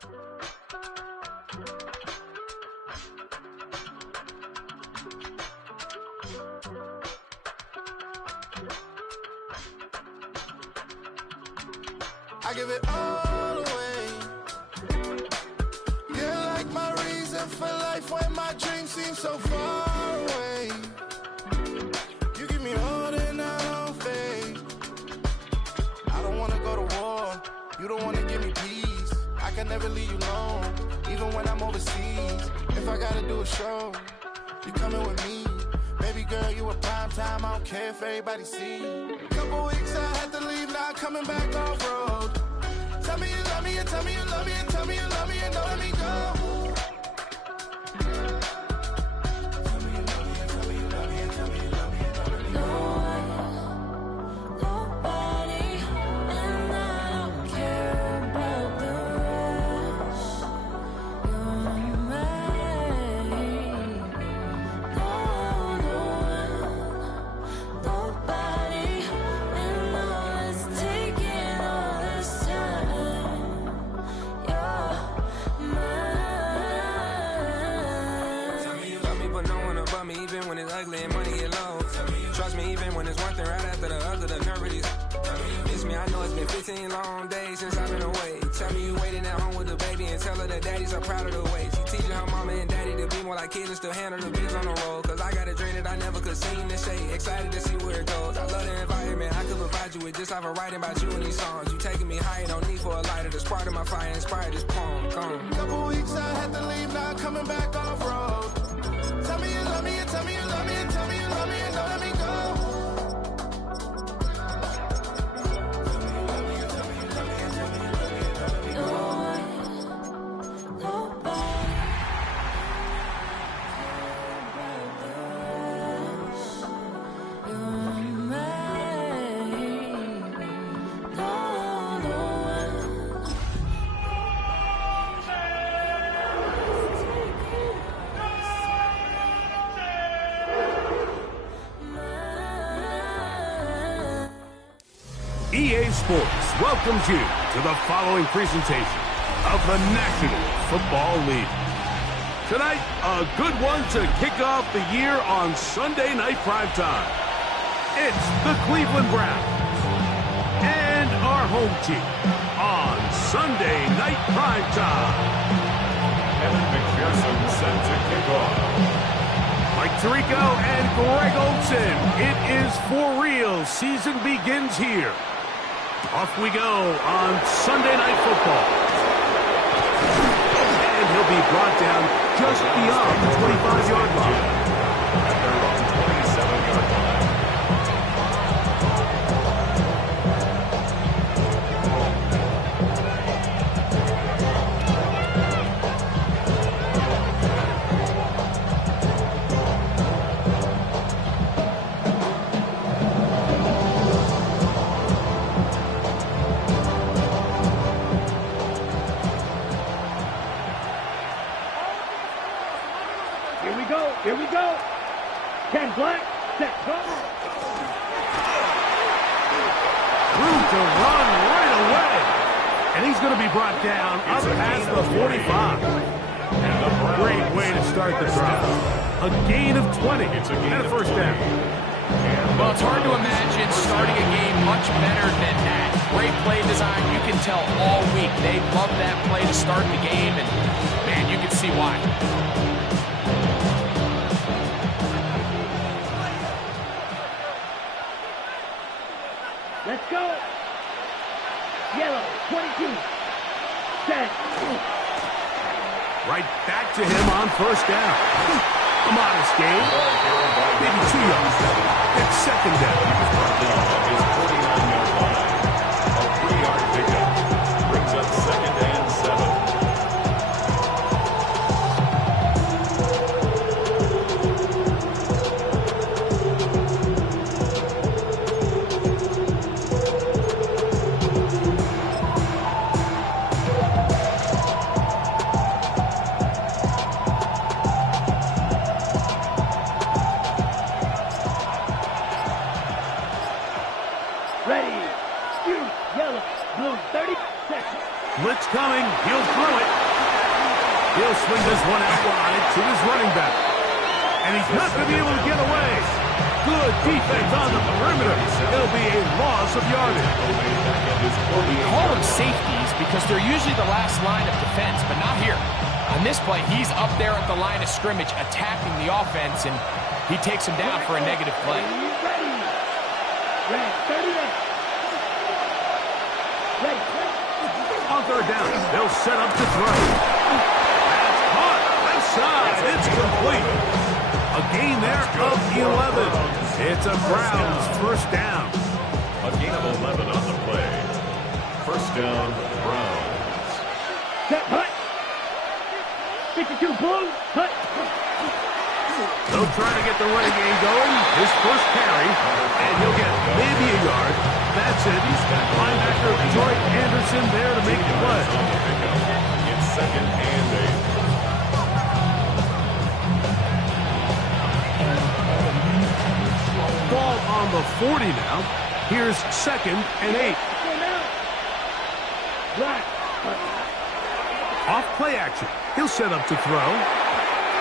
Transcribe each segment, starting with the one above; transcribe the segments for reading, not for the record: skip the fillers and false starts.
I give it all away. You're like my reason for life when my dreams seem so far away. You give me all that I don't fade. I don't wanna go to war. You don't wanna give me peace. I can never leave you alone, even when I'm overseas. If I gotta do a show, you coming with me. Baby girl, you a prime time. I don't care if everybody see. Couple weeks I had to leave, now I'm coming back off road. Tell me you love me, and tell me you love me, and tell me you love me, and don't let me go. Tell me you love me, and tell me you love me, and tell me you love me, and don't let me go. Nobody, and I don't care about the rest. You're mine. Nobody, and all it's taking all this time. You're mine. Tell me you love me, but no one above me, even when it's ugly and money get low. Trust me, even when it's one thing right after the other, the nerve of these. Miss me, I know it's been 15 long days since I've been away. Tell me you waiting at home with the baby and tell her that daddy's so proud of the way. She teaching her mama and daddy to be more like kids and still handle the biz on the road. Cause I got a dream that I never could sing to say. Excited to see where it goes. I love the environment. I could provide you with just off of writing about you in these songs. You taking me higher, no need for a lighter. The spark of my fire inspired this poem. Gone. Couple weeks I had to leave, now I'm coming back off road. Tell me you love me, and tell me you love me, and tell me you love me, and don't let me go. Tell me you love me, and tell me you love me, and tell me you love me, and don't let me go. Nobody. EA Sports welcomes you to the following presentation of the National Football League. Tonight, a good one to kick off the year on Sunday Night Primetime. It's the Cleveland Browns and our home team on Sunday Night Primetime. Evan McPherson set to kick off. Mike Tirico and Greg Olson. It is for real. Season begins here. Off we go on Sunday Night Football. And he'll be brought down just beyond the 25-yard line. At their own 27-yard line. Here we go. Ken Black, set, go. Through to run right away. And he's going to be brought down up past the 45. Great way to start the drive. A gain of 20 and a first down. Well, it's hard to imagine starting a game much better than that. Great play design. You can tell all week they love that play to start the game, and, man, you can see why. Let's go. Yellow, 22. Set. Right back to him on first down. A modest gain. Maybe 2 yards. It's second down. At his 49-yard line. A 3-yard pickup. Brings up second and 7. He'll swing this one out wide to his running back. And he's not going to be able to get away. Good defense on the perimeter. It'll be a loss of yardage. We call them safeties because they're usually the last line of defense, but not here. On this play, he's up there at the line of scrimmage attacking the offense, and he takes him down for a negative play. On third down, they'll set up to throw. That's caught. Left side. It's complete. A gain there of 11. It's a Browns first down. A gain of 11 on the play. First down, Browns. Set, hut. 52, pull, hut. They'll try to get the running game going. His first carry, and he'll get maybe a yard. That's it. Linebacker Troy Anderson there to make the play. It's second and 8. Ball on the 40 now. Here's second and 8. Off play action. He'll set up to throw.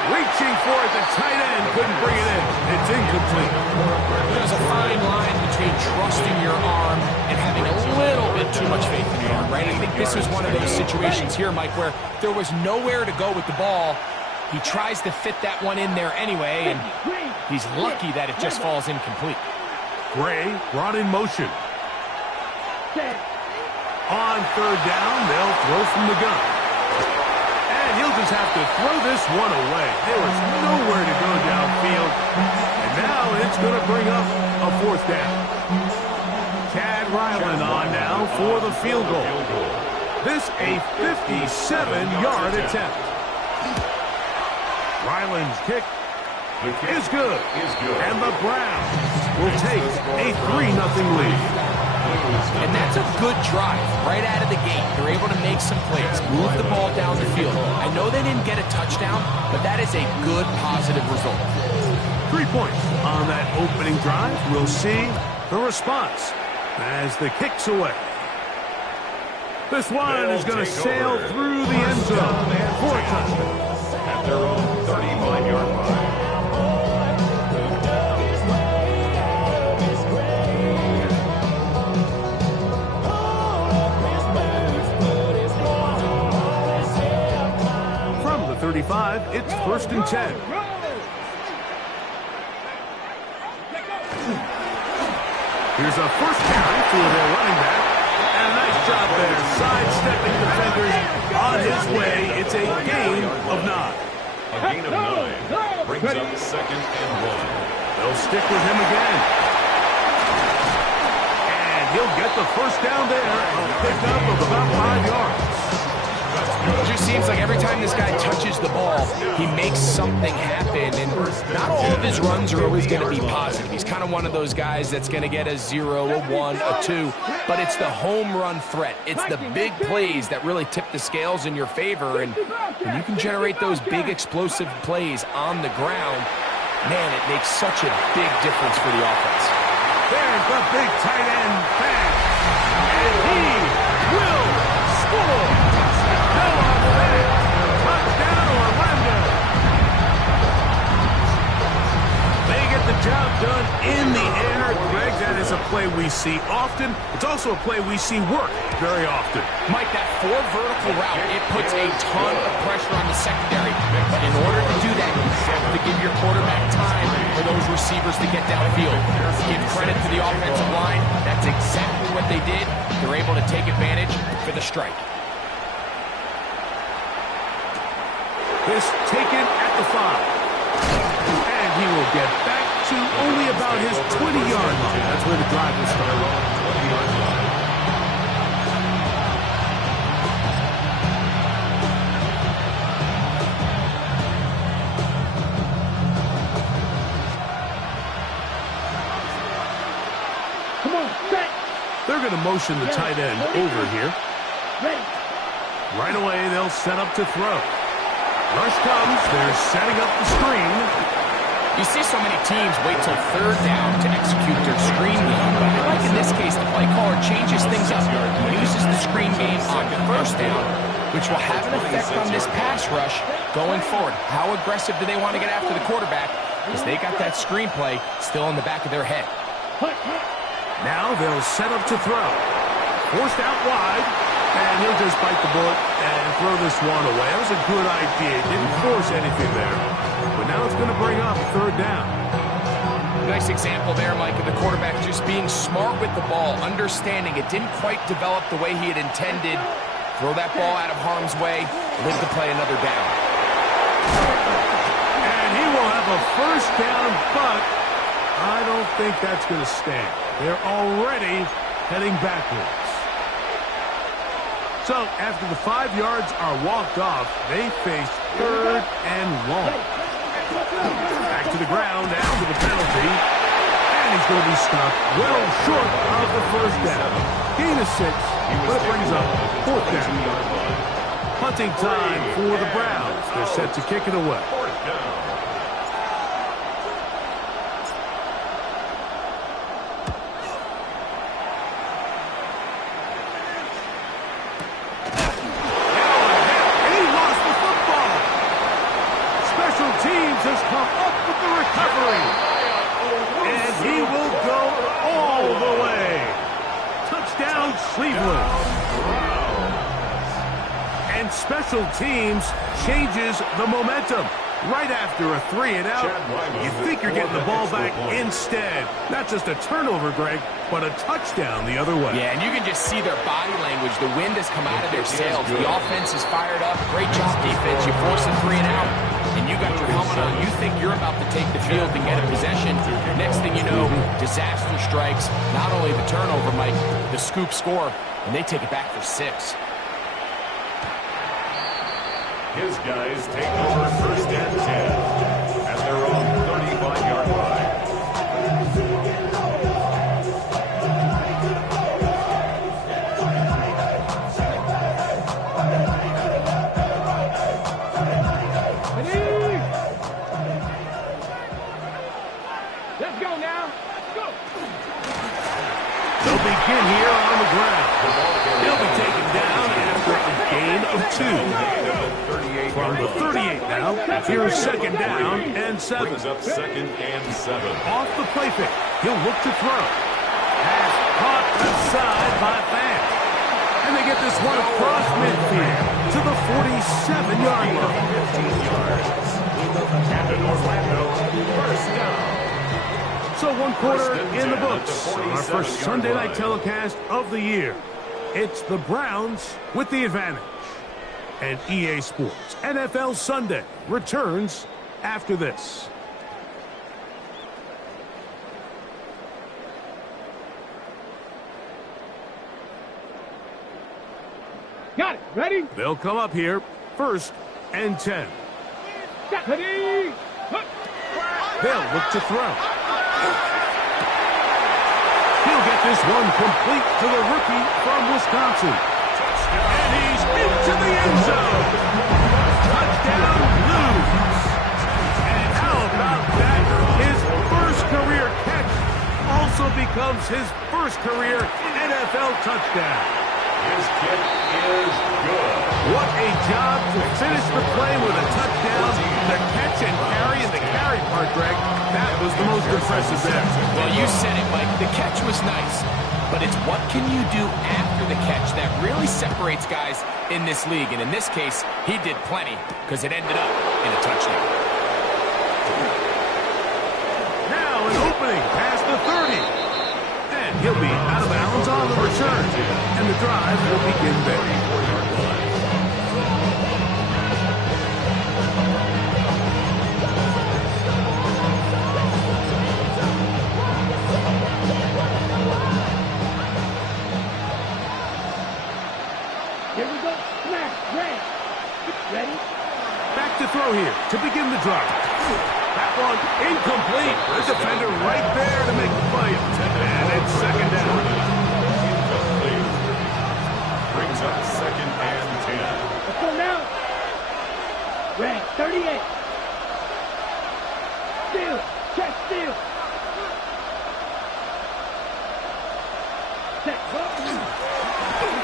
Reaching for it, the tight end couldn't bring it in. It's incomplete. There's a fine line between trusting your arm and having a little bit too much faith in your arm, right? I think this is one of those situations here, Mike, where there was nowhere to go with the ball. He tries to fit that one in there anyway, and he's lucky that it just falls incomplete. Gray brought in motion. On third down, they'll throw from the gun. And he'll just have to throw this one away. There was nowhere to go downfield. And now it's going to bring up a fourth down. Chad Ryland on now for the field goal. This a 57-yard attempt. Ryland's kick is good. And the Browns will take a 3-0 lead. And that's a good drive right out of the gate. They're able to make some plays, move the ball down the field. I know they didn't get a touchdown, but that is a good, positive result. 3 points on that opening drive. We'll see the response as the kick's away. This one is going to sail through the end zone for a touchdown. At their own 35-yard line. From the 35, it's first and 10. Here's a first carry for their running back. And a nice job there, sidestepping defenders on his way. It's a gain of 9. A gain of 9 brings up second and 1. They'll stick with him again. And he'll get the first down there. A pickup of about 5 yards. It just seems like every time this guy touches the ball, he makes something happen. And not all of his runs are always going to be positive. He's kind of one of those guys that's going to get a 0, a 1, a 2. But it's the home run threat. It's the big plays that really tip the scales in your favor. And when you can generate those big explosive plays on the ground, man, it makes such a big difference for the offense. There's the big tight end pass. And he will score. Touchdown, Orlando. They get the job done in the air. Greg, that is a play we see often. It's also a play we see work very often. Mike, that 4 vertical route, it puts a ton of pressure on the secondary. But in order to do that, you have to give your quarterback time for those receivers to get downfield. Give credit to the offensive line. That's exactly what they did. They're able to take advantage for the strike. This taken at the 5. And he will get back to only about his 20-yard line. That's where the drive will start. Come on, set. They're going to motion the tight end over here. Right away, they'll set up to throw. Rush comes. They're setting up the screen. You see so many teams wait till third down to execute their screen game. But like in this case, the play caller changes things up. He uses the screen game on first down which will have an effect on this pass rush going forward. How aggressive do they want to get after the quarterback? Because they got that screenplay still in the back of their head. Now they'll set up to throw. Forced out wide, and he'll just bite the bullet and throw this one away. That was a good idea. Didn't force anything there. But now it's going to bring up third down. Nice example there, Mike, of the quarterback just being smart with the ball, understanding it didn't quite develop the way he had intended. Throw that ball out of harm's way, live to play another down. And he will have a first down, but I don't think that's going to stand. They're already heading backwards. So after the 5 yards are walked off, they face third and long. Back to the ground after the penalty. And he's going to be stopped well short of the first down. Gain of 6, but it brings up fourth down. Punting time for the Browns. They're set to kick it away. Has come up with the recovery. And he will go all the way. Touchdown, Cleveland. And special teams changes the momentum. Right after a 3 and out, you think you're getting the ball back instead. Not just a turnover, Greg, but a touchdown the other way. Yeah, and you can just see their body language. The wind has come out of their sails. The offense is fired up. Great job, defense. You force a 3 and out, and you got your helmet on. You think you're about to take the field and get a possession. Next thing you know, disaster strikes. Not only the turnover, Mike, the scoop score, and they take it back for 6. His guys take over first and 10 at their own 35-yard line. Let's go now. Let's go. They'll begin here on the ground. He'll be taken down after a gain of 2. From the 38 now, here's second down and 7. Brings up second and 7. Off the play fake, he'll look to throw. Pass caught aside by Fant. And they get this one across midfield to the 47-yard line. 15 yards. Captain Orlando, first down. So one quarter in the books on our first Sunday night telecast of the year. It's the Browns with the advantage. And EA Sports NFL Sunday returns after this. Got it. Ready? They'll come up here, first and 10. Ready? They'll look to throw. He'll get this one complete to the rookie from Wisconsin. And he's into the end zone. Touchdown, Blues. And how about that? His first career catch also becomes his first career NFL touchdown. His kick is good. What a job to finish the play with a touchdown. The catch and carry, and the carry part, Greg, that was the most impressive there. Well, you said it, Mike. The catch was nice, but it's what can you do after the catch that really separates guys in this league. And in this case, he did plenty because it ended up in a touchdown. Now an opening past the 30. And he'll be out of bounds on the return. And the drive will begin there. Here we go. Smash. Red. Ready? Back to throw here to begin the drive. That one incomplete. The defender right there to make the play. And it's second down. Incomplete. Brings up second and 10. Let's go now. Red. 38. Steal. Check steal. Set.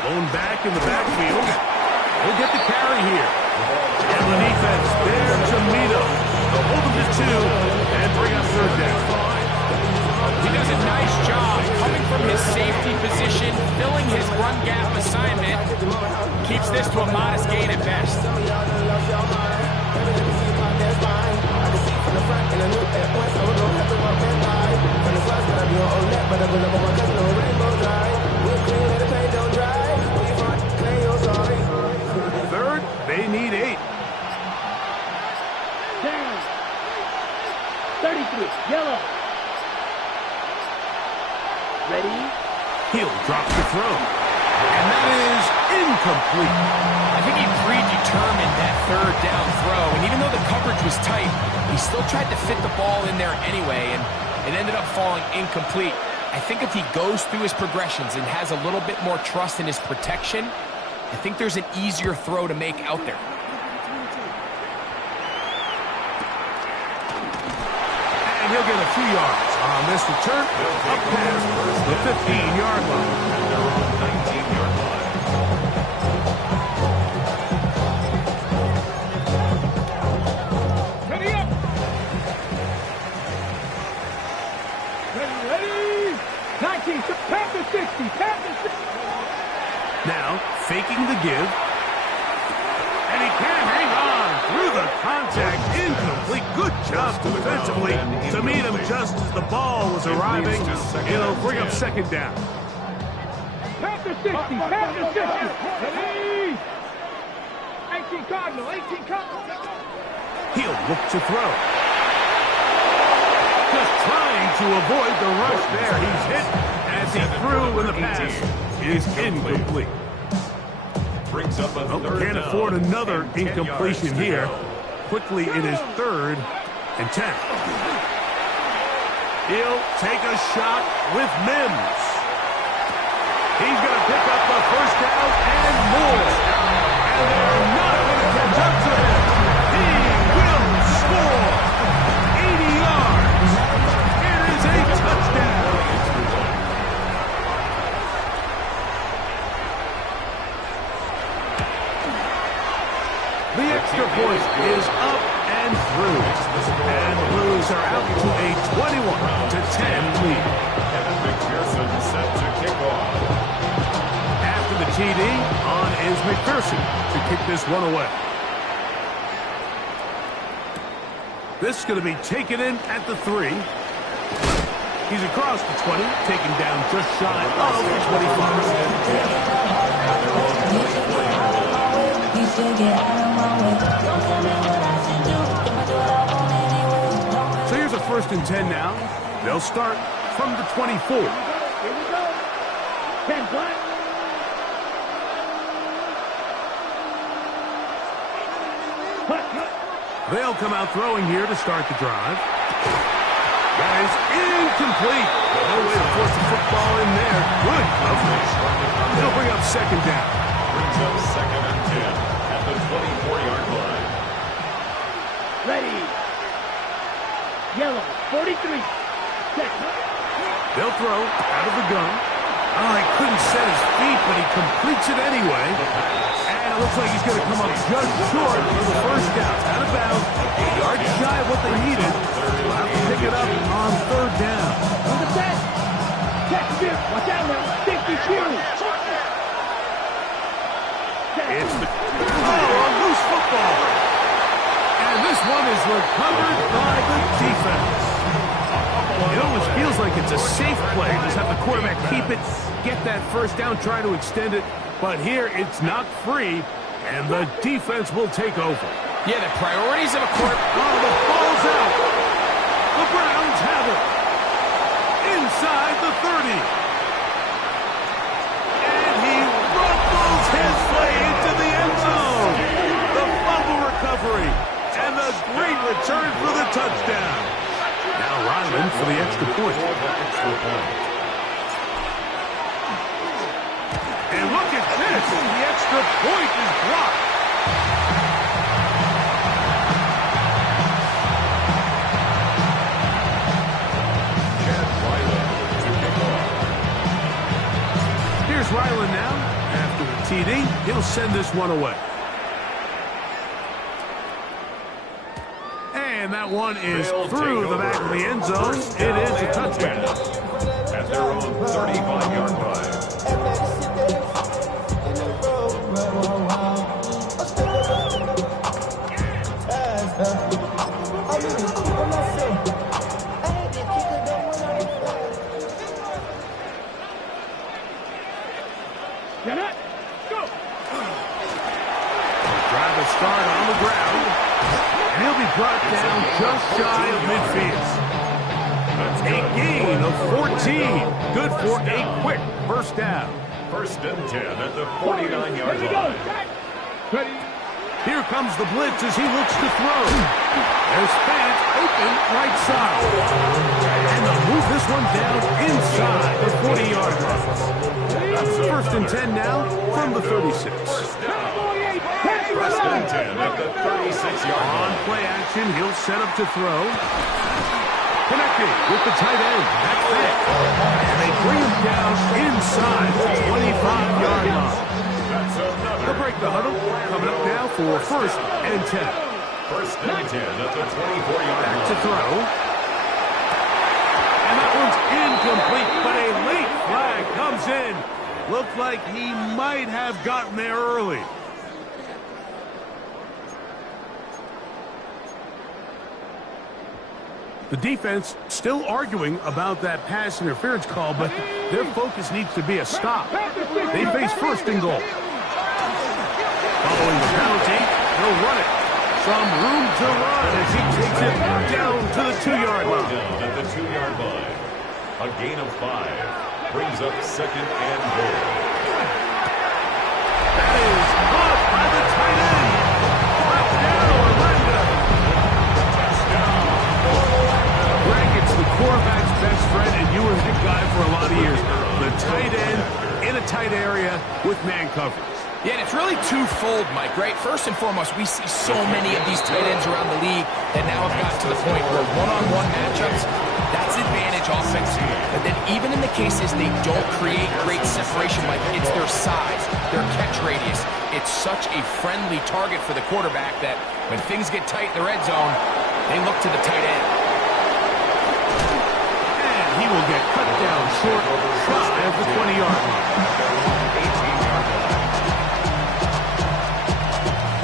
Blown back in the backfield. He'll get the carry here. And the defense there to meet him. They'll hold him to 2 and bring up third down. He does a nice job coming from his safety position, filling his run gap assignment. Keeps this to a modest gain at best. Third, they need 8. Down. 33. Yellow. Ready? Hill drops the throw. And that is incomplete. I think he predetermined that third down throw, and even though the coverage was tight, he still tried to fit the ball in there anyway, and it ended up falling incomplete. I think if he goes through his progressions and has a little bit more trust in his protection, I think there's an easier throw to make out there. And he'll get a few yards on this return up past the 15-yard line. They're on 19-yard line. Ready up. Ready. 19. Pass the 60. Pass the 60. Now, faking the give. And he can't hang on through the contact. Incomplete. Good job defensively to meet him just as the ball was arriving. It'll bring up second down. Pass the 60. Pass the 60. Ready. 18 Cardinal. 18 Cardinal. He'll look to throw. Just trying to avoid the rush there. He's hit as he threw when the pass is incomplete. Brings up a third Can't down afford another and 10 incompletion yards to here. go. Quickly in his 3rd and 10. He'll take a shot with Mims. He's going to pick up the first down and more. And they're not going to catch up to him. He will score 80 yards. It is a touchdown. The extra point is up and through. And the Blues are out to a 21-10 lead. Kevin McPherson set to kick off. After the TD, on is McPherson to kick this one away. This is going to be taken in at the 3. He's across the 20, taken down just shy of the 25. You still get out of my way. Don't tell me what I should do. I'ma do what I want anyway. So here's a 1st and 10 now. They'll start from the 24. Here we go. 10 black. They'll come out throwing here to start the drive. That is incomplete. No way to force the football in there. Good coverage. They'll bring up second down. Brings up 2nd and 10 at the 24-yard line. Ready. Yellow. 43. Check. They'll throw out of the gun. Oh, he couldn't set his feet, but he completes it anyway. And it looks like he's going to come up just short for the first down. Out of bounds, a yard shy of what they needed. We'll have to pick it up on third down. On the set. Check here. Watch out now. 52. It's the a loose football. And this one is recovered by the defense. It almost feels like it's a safe play. Just have the quarterback keep it, get that first down, try to extend it. But here it's not free, and the defense will take over. Yeah, the priorities of a quarterback. Oh, the ball's out. The Browns have it. Inside the 30. And he ruffles his way into the end zone. The fumble recovery. And the great return for the touchdown. Now Ryman for the extra point. And look at this. The extra point is blocked. Here's Ryland now. After the TD, he'll send this one away. And that one is through the back of the end zone. It is a touchdown. At their own 35-yard line. Get it. Go. Drive a start on the ground. And he'll be brought down just shy of midfield. A gain of 14. Good for a quick first down. First and 10 at the 49-yard Here we go. line. Ready. Here comes the blitz as he looks to throw. There's Fant open right side. And they'll move this one down inside the 40-yard line. First and 10 now from the 36. First and 10 at the 36-yard On line. play action, he'll set up to throw. Connecting with the tight end. That's it. And they bring him down inside the 25-yard line. That's another. They'll break the huddle. Coming up now for first and 10. First and 10 at the 24-yard Back to line. throw. And that one's incomplete, but a late flag comes in. Looked like he might have gotten there early. The defense still arguing about that pass interference call, but their focus needs to be a stop. They face first and goal. Following the penalty, he'll run it. Some room to run as he takes it down to the 2-yard line. Down at the 2-yard line. A gain of 5 brings up second and goal. That is caught by the tight end. Brought down Orlando. Greg, it's the quarterback's best friend, and you were that guy for a lot of years. The tight end in a tight area with man coverage. Yeah, and it's really twofold, Mike, right? First and foremost, we see so many of these tight ends around the league that now have gotten to the point where one-on-one matchups, that's advantage offensively. But then even in the cases they don't create great separation, Mike, it's their size, their catch radius. It's such a friendly target for the quarterback that when things get tight in the red zone, they look to the tight end. And he will get cut down short shy of the 20-yard line. 18-yard line.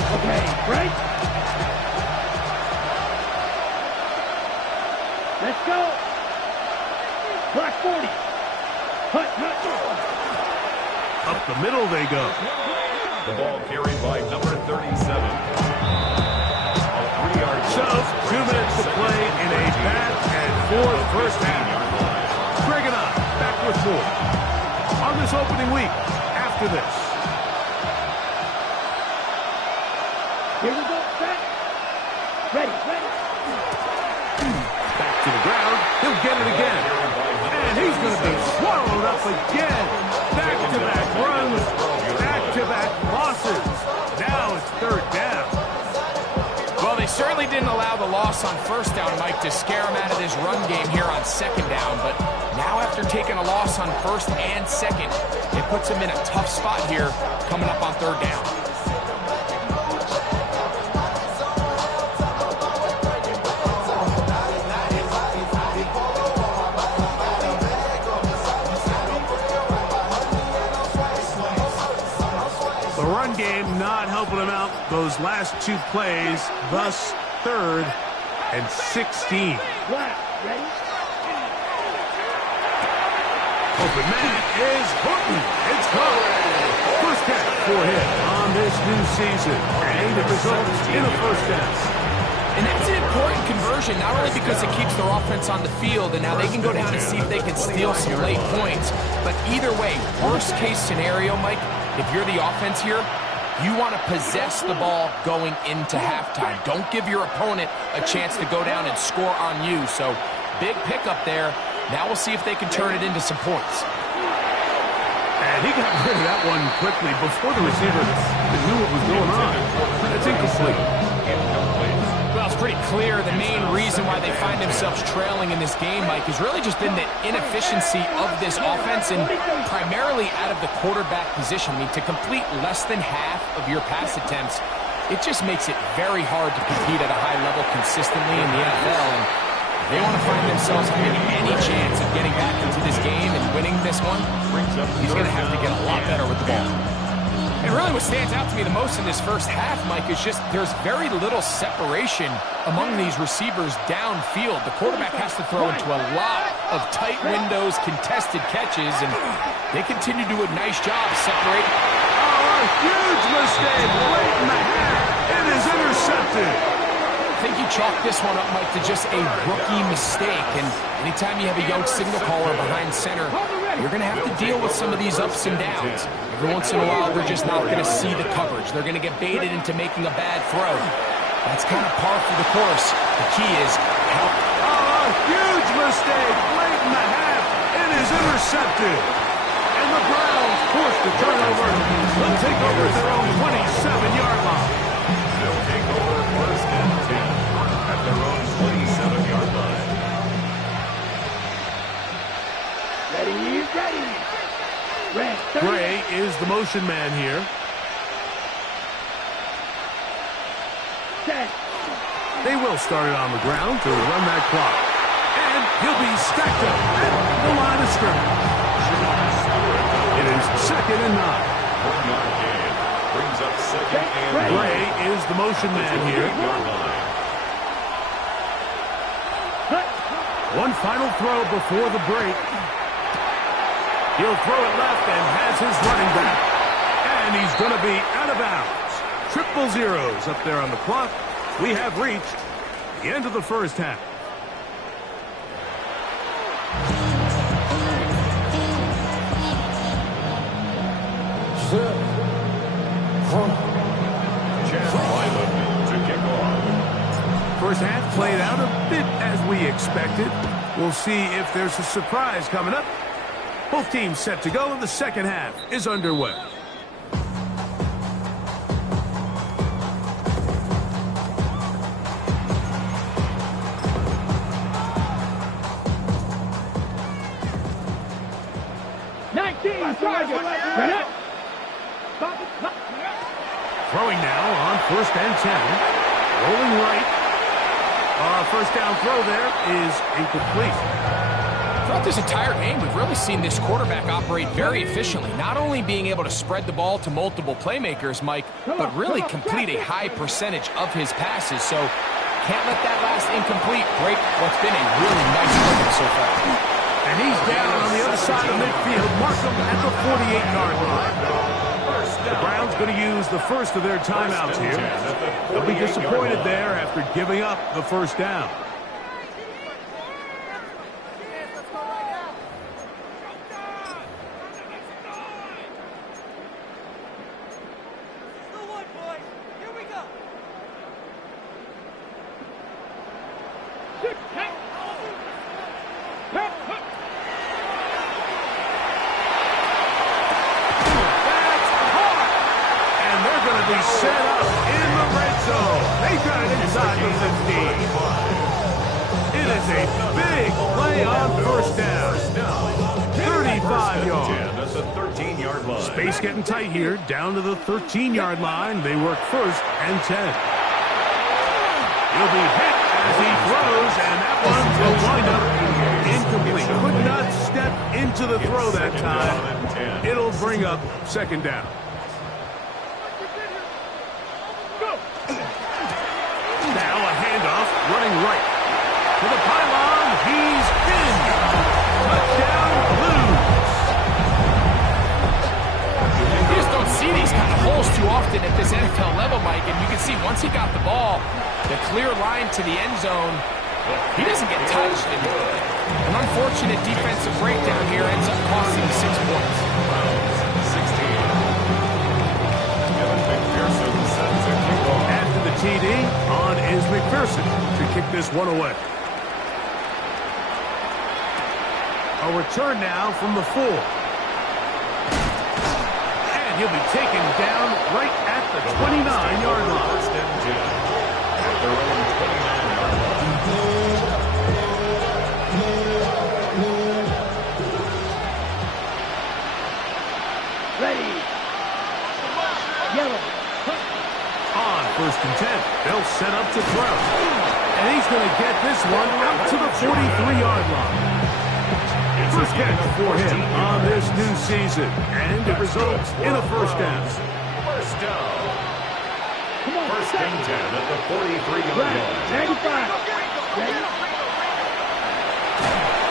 Okay, right? Let's go. Clock 40. Hut. Up the middle they go. The ball carried by number 37. A 3-yard So, 2 minutes to play in a back-and-forth first half. Greg and I back with more on this opening week after this. Here we go. Set. Ready. Back to the ground. He'll get it again. And he's going to be swallowed up again. Back-to-back runs. Back-to-back losses. Now it's third down. Well, they certainly didn't allow the loss on first down, Mike, to scare him out of this run game here on second down. But now after taking a loss on first and second, it puts him in a tough spot here coming up on third down. The run game not helping him out those last 2 plays, thus 3rd and 16. Flat. Ready? Open man is Horton. It's caught. First catch for him on this new season. And it results in a first down. And that's an important conversion, not only because it keeps their offense on the field, and now they can go down and see if they can steal some late points. But either way, worst case scenario, Mike, if you're the offense here, you want to possess the ball going into halftime. Don't give your opponent a chance to go down and score on you. So big pickup there. Now we'll see if they can turn it into some points. And he got rid of that one quickly before the receiver knew what was going on. It's incomplete. Well, it's pretty clear the main reason why they find themselves trailing in this game, Mike, has really just been the inefficiency of this offense and primarily out of the quarterback position. I mean, to complete less than half of your pass attempts, it just makes it very hard to compete at a high level consistently in the NFL. And if they want to find themselves having any chance of getting back into this game and winning this one, he's going to have to get a lot better with the ball. And really what stands out to me the most in this first half, Mike, is just there's very little separation among these receivers downfield. The quarterback has to throw into a lot of tight windows, contested catches, and they continue to do a nice job separating. Oh, a huge mistake late in the half. It is intercepted. I think you chalk this one up, Mike, to just a rookie mistake. And anytime you have a young signal caller behind center, you're going to have to deal with some of these ups and downs. Every once in a while, they're just not going to see the coverage. They're going to get baited into making a bad throw. That's kind of par for the course. The key is help. Oh, a huge mistake late in the half. It is intercepted. And the Browns forced the turnover. They'll take over at their own 27-yard line. They'll take over first and 10 at their own 27-yard line. Gray is the motion man here. They will start it on the ground to run that clock. And he'll be stacked up at the line of scrimmage. It is 2nd and 9. 1-yard gain brings up 2nd and 9. Gray is the motion man here. 8-yard line. One final throw before the break. He'll throw it left and has his running back. And he's going to be out of bounds. Triple zeros up there on the clock. We have reached the end of the first half. Chad Wyman to kick off. First half played out a bit as we expected. We'll see if there's a surprise coming up. Both teams set to go, and the second half is underway. Throwing now on 1st and 10. Rolling right. First down throw there is incomplete. Throughout this entire game, we've really seen this quarterback operate very efficiently, not only being able to spread the ball to multiple playmakers, Mike, but really complete a high percentage of his passes. So can't let that last incomplete break what's been a really nice rhythm so far. And he's down on the other side of midfield. Markham at the 48-yard line. The Browns going to use the first of their timeouts here. They'll be disappointed there after giving up the first down. Set up in the red zone. They got it inside the 15. It is a big play on first down. 35 yards. That's a 13-yard line. Space getting tight here. Down to the 13-yard line. They work 1st and 10. He'll be hit as he throws, and that one will wind up incomplete. Could not step into the throw that time. It'll bring up 2nd down. Now a handoff, running right. To the pylon, he's in. Touchdown, Blues. You just don't see these kind of holes too often at this NFL level, Mike. And you can see once he got the ball, the clear line to the end zone, he doesn't get touched. And an unfortunate defensive breakdown here ends up costing 6 points. 16. Kevin McPherson set to kick off. After the TD, on is McPherson to kick this one away. A return now from the 4. And he'll be taken down right at the 29-yard line. 1st and 10 at their own 29-yard line. Ready. Yellow. On They'll set up to throw. And he's going to get this one out to the 43-yard line. First catch for him on this new season. And it results in a first down. First down. First and 10 at the 43-yard line. 95.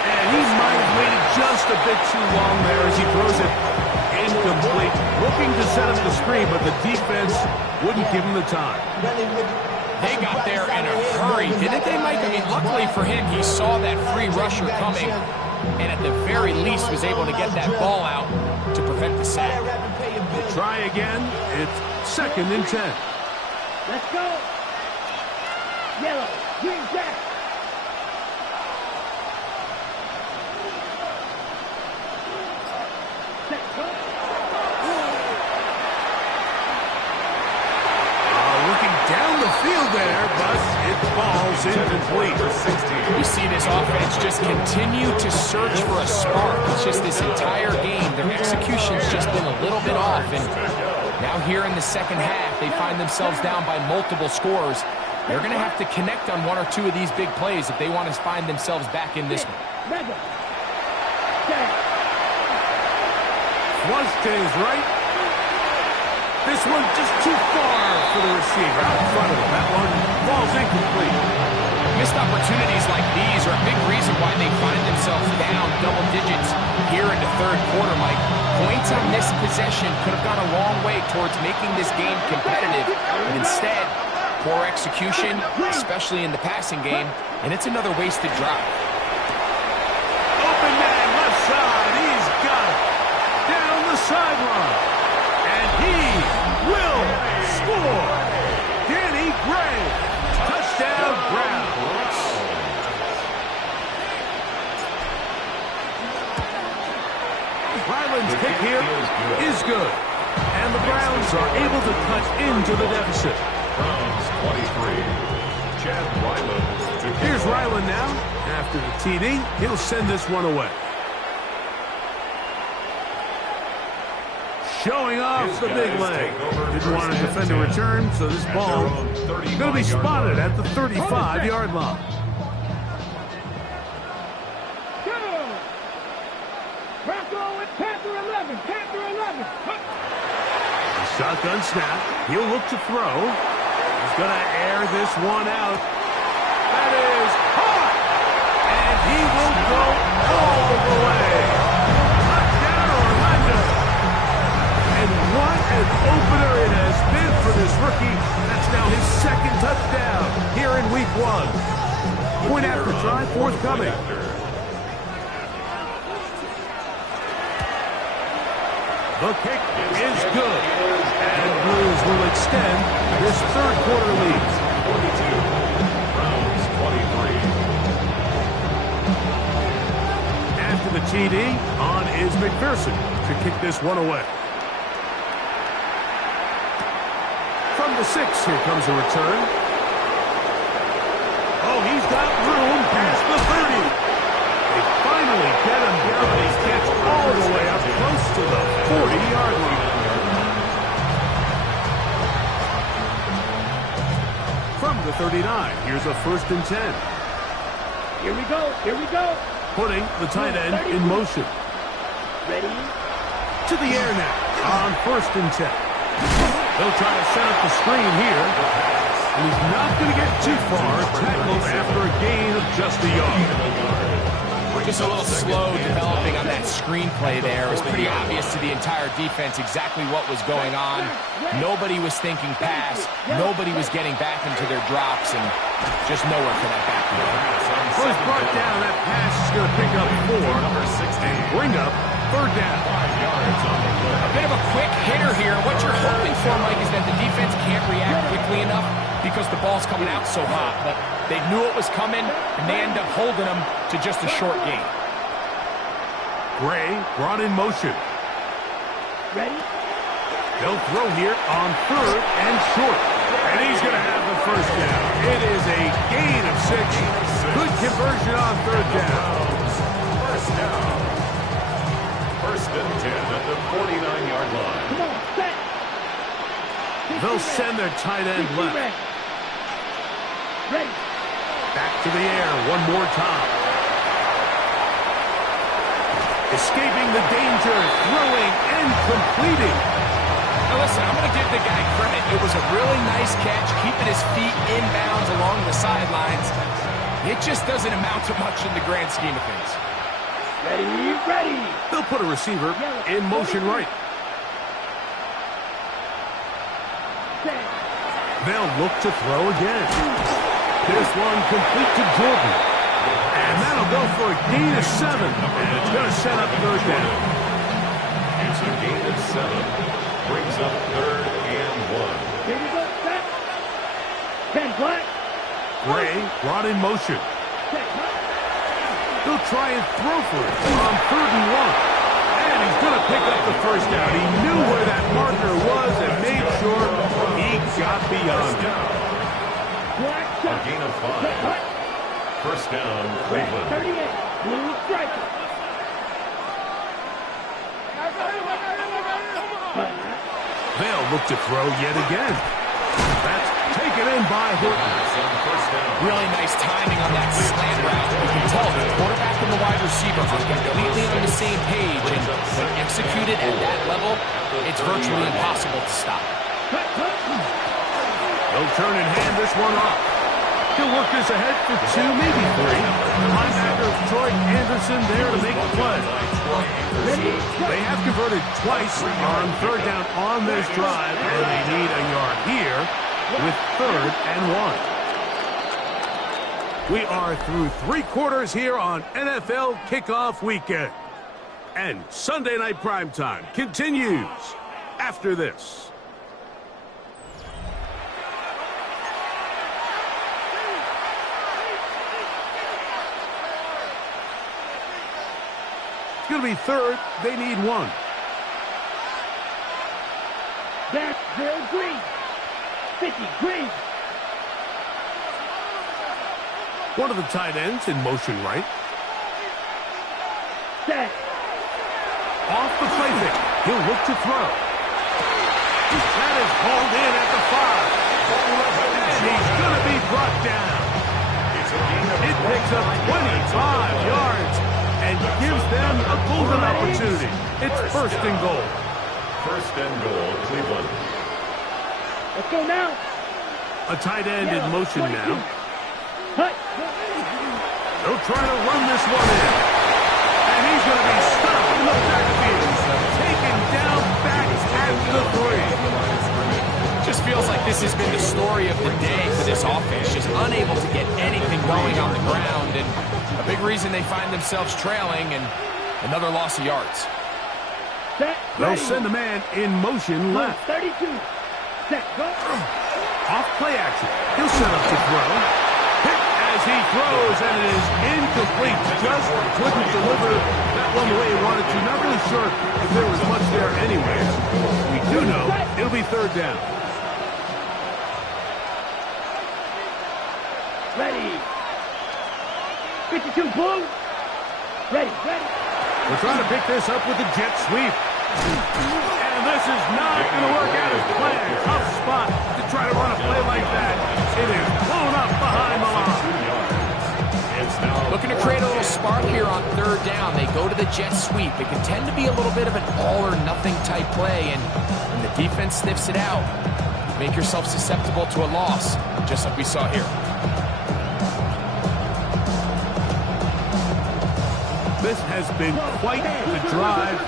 And he might have waited just a bit too long there as he throws it incomplete. Looking to set up the screen, but the defense wouldn't give him the time. They got there in a hurry, didn't they, Mike? I mean, luckily for him, he saw that free rusher coming, and at the very least was able to get that ball out to prevent the sack. We'll try again. It's second and 10. Let's go. Yellow. Green jack. Down the field there, but it falls incomplete. You see this offense just continue to search for a spark. It's just this entire game, their execution's just been a little bit off. And now here in the second half, they find themselves down by multiple scores. They're going to have to connect on one or two of these big plays if they want to find themselves back in this one. Flush to his right. This one just too far for the receiver out in front of him. That one falls incomplete. Missed opportunities like these are a big reason why they find themselves down double digits here in the third quarter, Mike. Points on this possession could have gone a long way towards making this game competitive, but instead, poor execution, especially in the passing game, and it's another wasted drive. Open man, left side. He's got it. Down the sideline. And he will score. Danny Gray. Touchdown, Browns. Ryland's kick here is good. And the Browns are able to cut into the deficit. Browns 23. Chad Ryland. Here's Ryland now. After the TD, he'll send this one away. Showing off the big leg. Didn't want to defend a return, so this ball going to be spotted at the 35-yard line. Panther 11. Panther 11. Shotgun snap. He'll look to throw. He's going to air this one out. That is hot. And he will go all the way. Touchdown, Orlando. And what an opener it has been for this rookie. That's now his second touchdown here in week 1. Point after try, forthcoming. The kick is good. And Blues will extend this third quarter lead. 42. Browns 23. After the TD, on is McPherson to kick this one away. From the 6, here comes a return. Oh, he's got room past the 30. They finally get him down, and he gets all the way up close to the 40-yard line. From the 39, here's a 1st and 10. Here we go. Here we go. Putting the tight end in motion. Ready? To the air now on 1st and 10. They'll try to set up the screen here. And he's not going to get too far. Tackled after a gain of just a yard. Just a little slow developing on that screenplay there. It was pretty obvious to the entire defense exactly what was going on. Nobody was thinking pass. Nobody was getting back into their drops, and just nowhere for that back to go. Well, he's brought down. That pass is going to pick up 4 and bring up 3rd down. A bit of a quick hitter here. What you're hoping for, Mike, is that the defense can't react quickly enough because the ball's coming out so hot. But they knew it was coming, and they end up holding them to just a short gain. Gray brought in motion. Ready? They'll throw here on 3rd and short. And he's going to have the 1st down. It is a gain of 6. Good conversion on 3rd down. 1st down. 1st and 10 at the 49-yard line. Come on, set. They'll send their tight end left. Ready. Back to the air one more time. Escaping the danger, throwing and completing. Now listen, I'm going to give the guy credit. It was a really nice catch, keeping his feet inbounds along the sidelines. It just doesn't amount to much in the grand scheme of things. Ready, ready. They'll put a receiver in motion right. They'll look to throw again. This one complete to Jordan. And that'll go for a gain of 7. And it's going to set up third down. It's a gain of 7. Brings up 3rd and 1. Here we go, set. 10 black. Gray brought in motion. He'll try and throw for it on 3rd and 1. And he's going to pick up the first down. He knew where that marker was and made sure he got beyond it. A gain of 5. First down, Cleveland. 38. Blue striker. They'll look to throw yet again. That's taken in by Horton. Really nice timing on that slant route. You can tell the quarterback and the wide receiver are completely on the same page, and when executed at that level, it's virtually impossible to stop. They'll turn and hand this one off. He'll work this ahead for 2, maybe 3. Linebacker Troy Anderson there to make the play. They have converted twice on 3rd down on this drive, and they need a yard here with 3rd and 1. We are through 3 quarters here on NFL Kickoff Weekend. And Sunday Night Primetime continues after this. It's going to be 3rd. They need 1. That's Bill Green. 50 Green. One of the tight ends in motion right. Set. Off the play fake. He'll look to throw. That is hauled in at the 5. And he's going to be brought down. It picks up 25 yards and gives them a golden opportunity. It's 1st and goal. 1st and goal, Cleveland. Let's go now. A tight end in motion now. Hut. They'll try to run this one in. And he's going to be stopped in the backfield. Taken down back at the 3. Just feels like this has been the story of the day for this offense. Just unable to get anything going on the ground. And a big reason they find themselves trailing, and another loss of yards. Set. They'll send a man in motion left. 32. Set. Go. Off play action. He'll set up to throw. Hit as he throws, and it is incomplete. Just couldn't deliver that one the way he wanted to. Not really sure if there was much there anyway. We do know it'll be 3rd down. Ready. 52 Blue. Ready. Ready. We're trying to pick this up with the jet sweep. And this is not going to work out as planned. Tough spot to try to run a play like that. It is blown up behind the line. Looking to create a little spark here on 3rd down. They go to the jet sweep. It can tend to be a little bit of an all-or-nothing type play, and when the defense sniffs it out, you make yourself susceptible to a loss, just like we saw here. This has been quite the drive.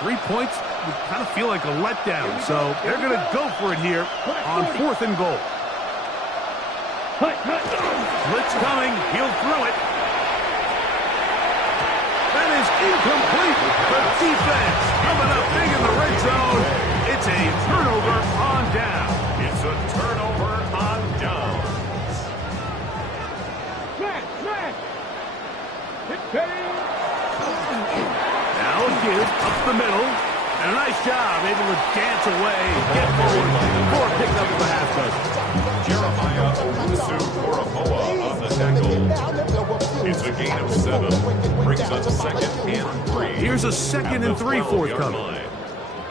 3 points would kind of feel like a letdown, so they're going to go for it here on 4th and goal. Blitz coming. He'll throw it. That is incomplete. The defense coming up big in the red zone. It's a turnover on down. It's a turnover on down. Smash. Now a give up the middle. And a nice job able to dance away and get forward for a pickup of a half dozen. Jeremiah Owusu-Koramoah on the tackle. It's a gain of 7. Brings up 2nd and 3. Here's a 2nd and 3 forthcoming.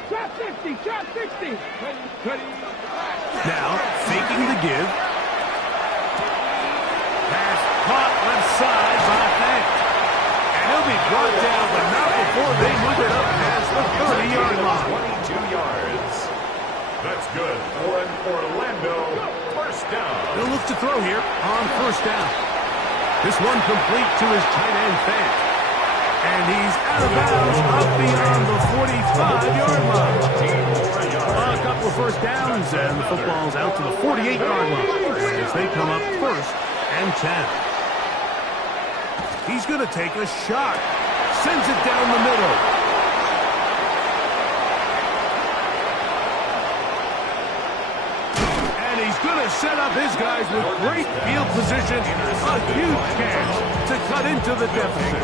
Trap 60. Trap 60. Ready. Now faking the give. Orlando, first down. He'll look to throw here on first down. This one complete to his tight end Fant. And he's out of bounds up beyond the 45-yard line. A couple of first downs, and the football's out to the 48-yard line as they come up first and 10. He's going to take a shot. Sends it down the middle. And he's going to set up his guys with great field position. A huge chance to cut into the deficit.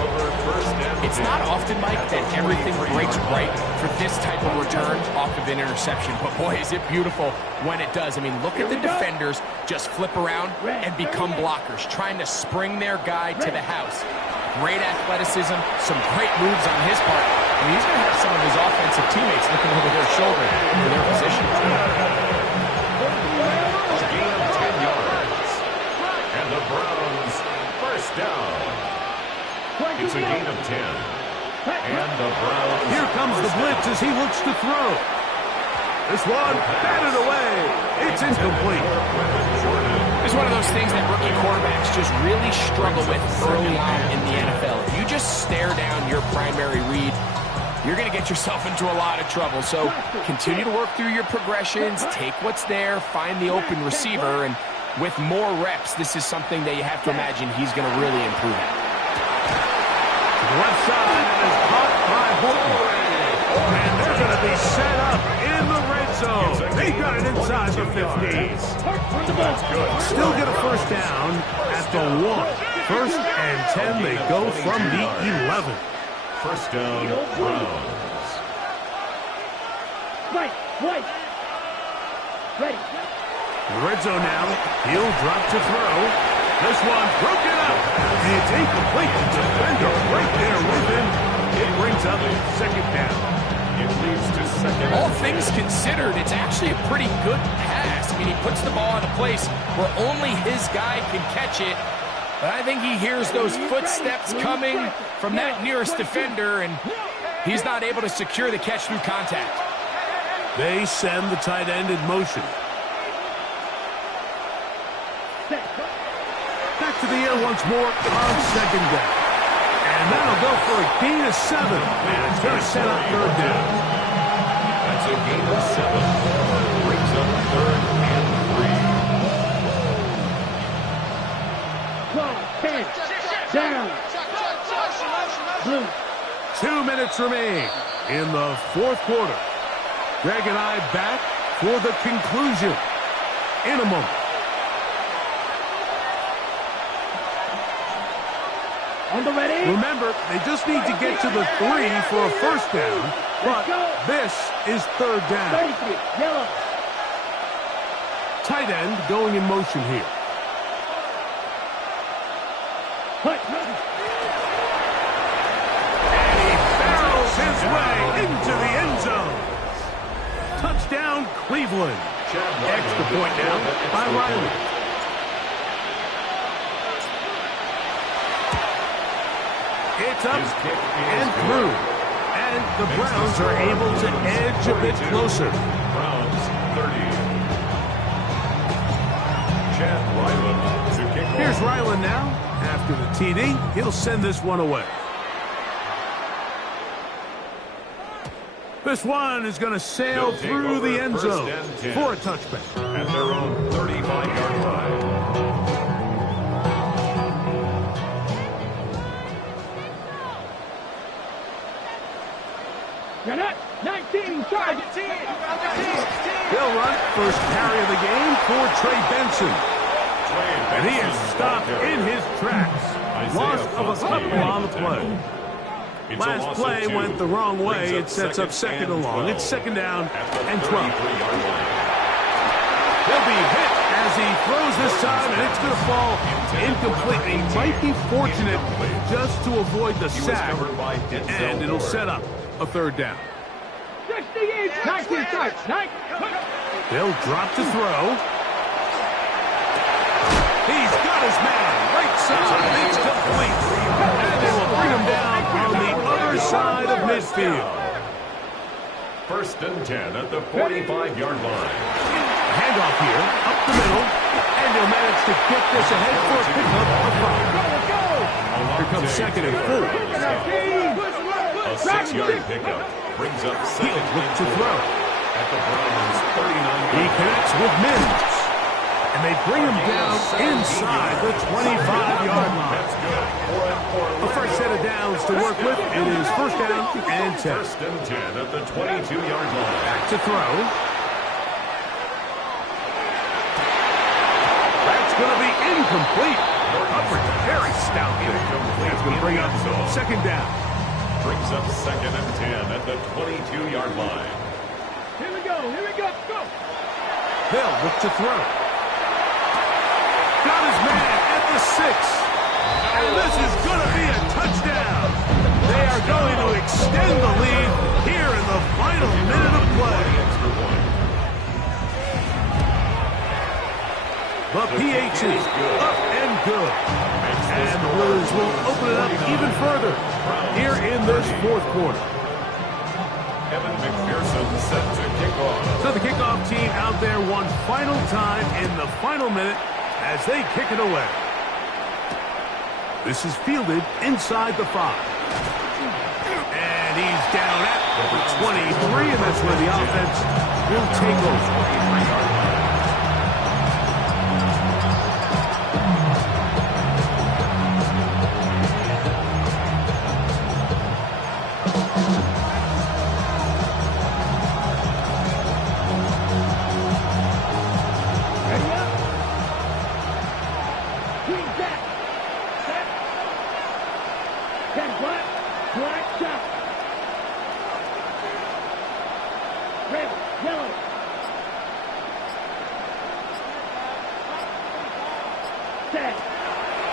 It's not often, Mike, that everything breaks right for this type of return off of an interception. But, boy, is it beautiful when it does. I mean, look at the defenders just flip around and become blockers, trying to spring their guy to the house. Great athleticism, some great moves on his part. I mean, he's going to have some of his offensive teammates looking over their shoulder for their position. A gain of 10 yards. And the Browns, first down. It's a gain of 10. And the Browns. Here comes the blitz as he looks to throw. This one batted away. It's incomplete. It's one of those things that rookie quarterbacks just really struggle with early on in the NFL. If you just stare down your primary read, you're going to get yourself into a lot of trouble. So continue to work through your progressions, take what's there, find the open receiver, and with more reps, this is something that you have to imagine he's going to really improve at. Left side is caught by Horton. And they're going to be set up in the red zone. They got it inside the 50. That's good. Still get a first down at the 1. First and 10, they go from the 11. First down, Browns. Right. Ready. The red zone now. He'll drop to throw. This one broken up. It's incomplete. Defender right there with him. It brings up second down. It leads to second. All things considered, it's actually a pretty good pass. I mean, he puts the ball in a place where only his guy can catch it. But I think he hears those footsteps coming from that nearest defender, and he's not able to secure the catch through contact. They send the tight end in motion. Back to the air once more on second down. And that'll go for a gain of 7. And it's going to set up third down. That's a gain of 7. Brings up third and 10. Down. Blue. 2 minutes remain in the fourth quarter. Greg and I back for the conclusion in a moment. On the ready. Remember, they just need to get to the 3 for a first down, but this is third down. 33. Yellow. Tight end going in motion here. Put. And he barrels his way into the end zone. Touchdown, Cleveland. Extra point now by Riley. It's up and through. And the Browns are able to edge a bit closer. Browns 30. Chad Ryland to kick off. Here's Ryland now. After the TD, he'll send this one away. This one is going to sail through the end zone for a touchback. At their own 35-yard line. You're not 19. Charge. They'll run first carry of the game for Trey Benson. And he is stopped in his tracks. Loss of a couple on the play. Last play went the wrong way. It sets up second and long. It's second down and 12. He'll be hit as he throws this time, and it's going to fall incomplete. He might be fortunate just to avoid the sack, and it'll set up a third down. 68. 19 starts. They'll drop to throw. He's got his man. Right side. It's complete. And they will bring him down on the other side of midfield. First and 10 at the 45-yard line. Handoff here, up the middle, and he'll manage to get this ahead for a pickup of 5. Here comes 2nd and 4. A 6-yard pickup brings up second Look to throw. at the Browns' 39. He connects with Mims. And they bring him down inside the 25-yard line. A fresh set of downs to work with. It is 1st down and 10. 1st and 10 at the 22-yard line. Back to throw. That's going to be incomplete. Upper very stout there. That's going to bring up 2nd down. Brings up 2nd and 10 at the 22-yard line. Here we go. Go. Hill look to throw. Got his man at the 6. And this is going to be a touchdown. They are going to extend the lead here in the final minute of play. Extra point. The PAT up and good. And the Blues will open it up even further here in this 4th quarter. Evan McPherson set to kick off. So the kickoff team out there one final time in the final minute as they kick it away. This is fielded inside the 5. And he's down at the 23, and that's where the offense will take over.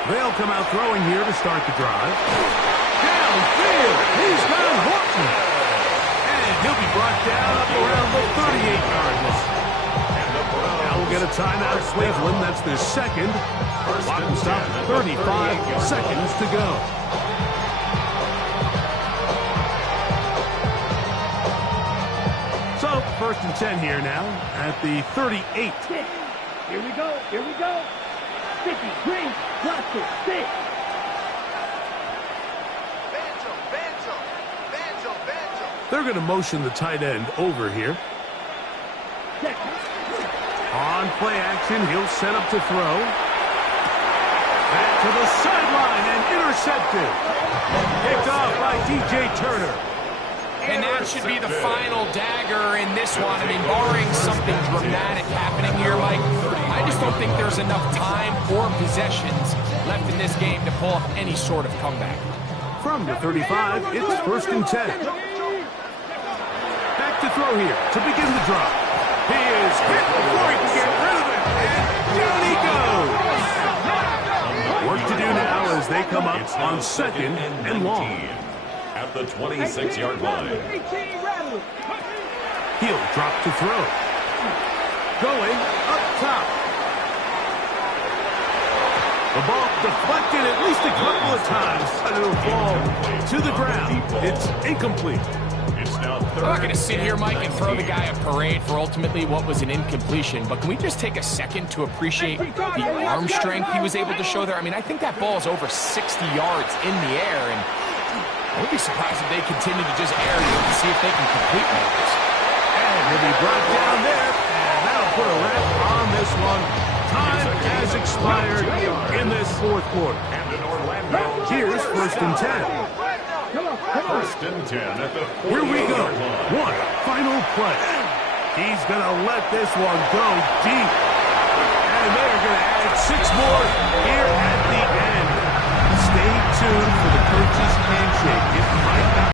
They'll come out throwing here to start the drive. Downfield, he's got Horton. And he'll be brought down up around the 38-yard line. Now we'll get a timeout, Cleveland. That's their 2nd. Clock will stop 35 seconds to go. So, 1st and 10 here now at the 38. Here we go. Sticky, green, blast it, stick. They're going to motion the tight end over here. On play action, he'll set up to throw. Back to the sideline and intercepted. Picked off by DJ Turner. And that should be the final dagger in this one. I mean, barring something dramatic happening here, Mike, I just don't think there's enough time or possessions left in this game to pull off any sort of comeback. From the 35, it's 1st and 10. Back to throw here to begin the drive. He is hit before he can get rid of it, and down he goes. Work to do now as they come up on 2nd and long. At the 26-yard line. He'll drop to throw. Going up top. The ball deflected at least a couple of times, and it'll fall to the ground. It's incomplete. It's now I'm not going to sit here, Mike, and throw the guy a parade for ultimately what was an incompletion, but can we just take a second to appreciate the arm strength he was able to show there? I mean, I think that ball is over 60 yards in the air, and I would be surprised if they continue to just air it and see if they can complete one of this. And he'll be brought down there, and that'll put a wrap on this one. Time has expired in this 4th quarter. And in Orlando, Here's 1st and 10. 1st and 10 at the 48-yard line. Here we go. One final play. He's going to let this one go deep. And they're going to add 6 more here at